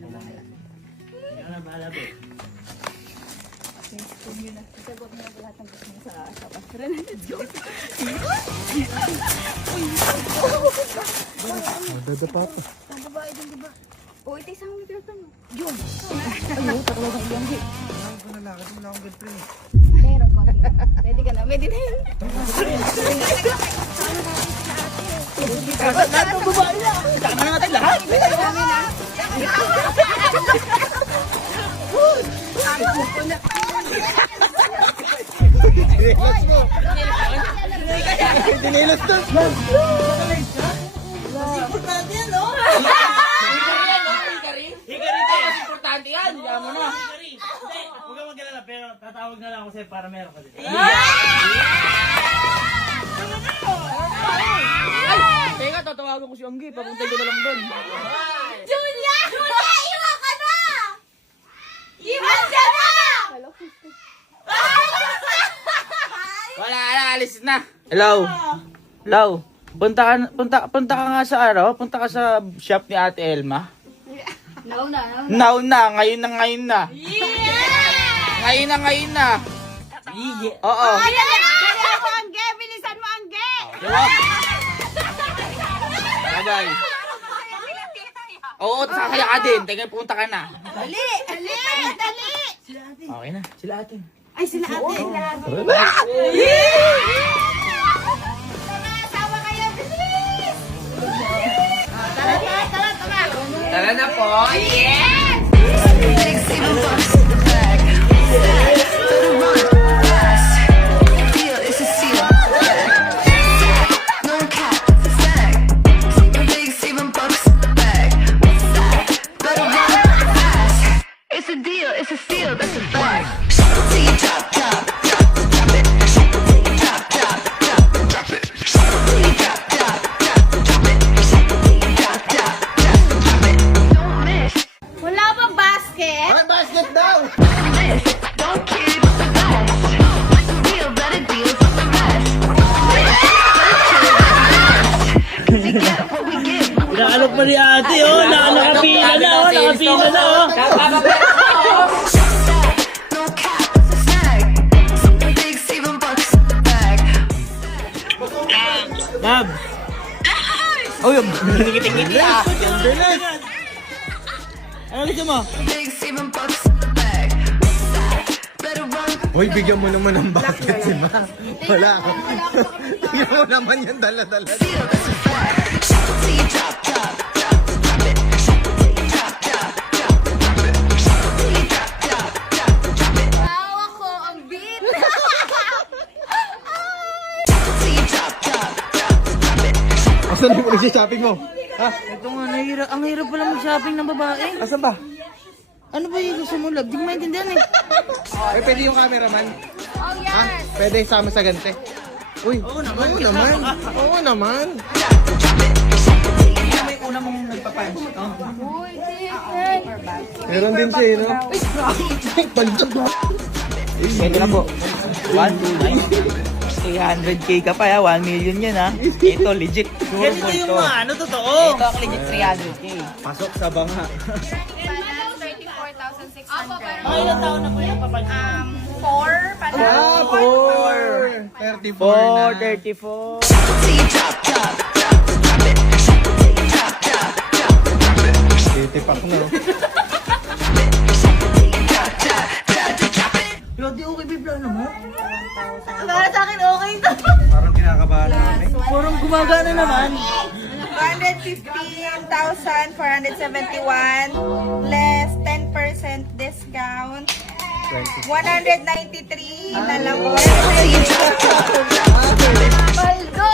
na bahala, be. Sagot mo na lahat ng gusto mo sa asawa. Let's go. Dadapa pa. Ang babae din, diba? O, ito isang mikrofon mo. Yun. Ayun, taklo ng iyong di. Ano ko nalakad? Wala akong girlfriend eh. Meron ko. Pwede ka na. Pwede na yun. Lahat ng babae na. Sama na natin lahat. Dinilas mo! Dinilas to! Importante yan, no? Hikari to. Importante yan. Diyan mo na. Huwag kang mag-alala, pero tatawag na lang ako sa'yo para meron ka din. Teka, tatawagan ko si Anggi. Papuntay ko na lang doon. Julia! Julia! Iwan ka na! Iwan ka na! Wala na, alis na. Hello. Hello. Punta ka nga sa punta ka sa shop ni Ate Elma. No na. Now na, ngayon na. Ngayon na. Oo. Dali ako, Angge! Bilisan mo, Angge! Diba? Bye-bye. Oo, sasaya ka din. Teka, punta ka na. Dali! Dali! Okay na, sila ate. Ay, sila ate. Sama kayo, bilis! Tara. Tara na po. Yes! It's a deal, it's a steal, that's a fact. Till you drop, drop, drop, drop it. Drop, drop, drop, drop it. Till you drop, drop, drop, drop it. Till you drop, drop, drop, drop it. Don't miss, Wala bang basket? Ay, basket daw! don't miss, don't kid, it's the best. It's a real better deal for the rest. Cause you get what we give. Naalok pa ni ate, oh. Nakapila na, oh. Nakapila na, oh. No cap, it's a snag. Something big, saving bucks in the bag. Ma'am. Oh, yung ngiti-ngiti ah. Ano gusto mo? Big, saving bucks in the bag. Better run. Hoy, bigyan mo naman ng basket si Ma. Wala ako. Bigyan mo naman yan dala-dala. Feel that's a fact. Till you drop, drop, drop, drop it. Till you drop, drop, drop, drop it. Till you drop, drop, drop, drop it. Tawa ko ang beat. Till you drop, drop, drop, drop it. Asan yung shopping mo? Ha? Ito nga, ang hirap pala mag-shopping ng babae. Asan ba? Ano ba yung gusto mo, love? Di ko maintindihan eh. Ay, pwede yung cameraman. Oh, Ha? yes. Pwede sama sa gante. Uy, oo naman. Oo naman. Ano may una mong nagpapunch? Uy, chicken. Meron din siya, no? Panjab na. Pwede na po. 300k ka pa ya, 1 million yan ha. Ito legit. Ganito yung mga ano totoo. Ito ang legit 300k. Pasok sa banga. 34,600. Mga ilang taon na po yung papunch? 4. Ah, 4! 34 na. 34. Till you drop, drop, drop, drop it. Till you drop, drop, drop, drop it. Titipak na. Till you drop, drop, drop, drop it. Yo, di okay ba plano mo? Para sa akin, okay to. Parang kinakabahan namin. Parang gumagana naman. 115,471 less 10% discount. 193 na lang po. Till you drop, drop, drop, drop it. Baldo!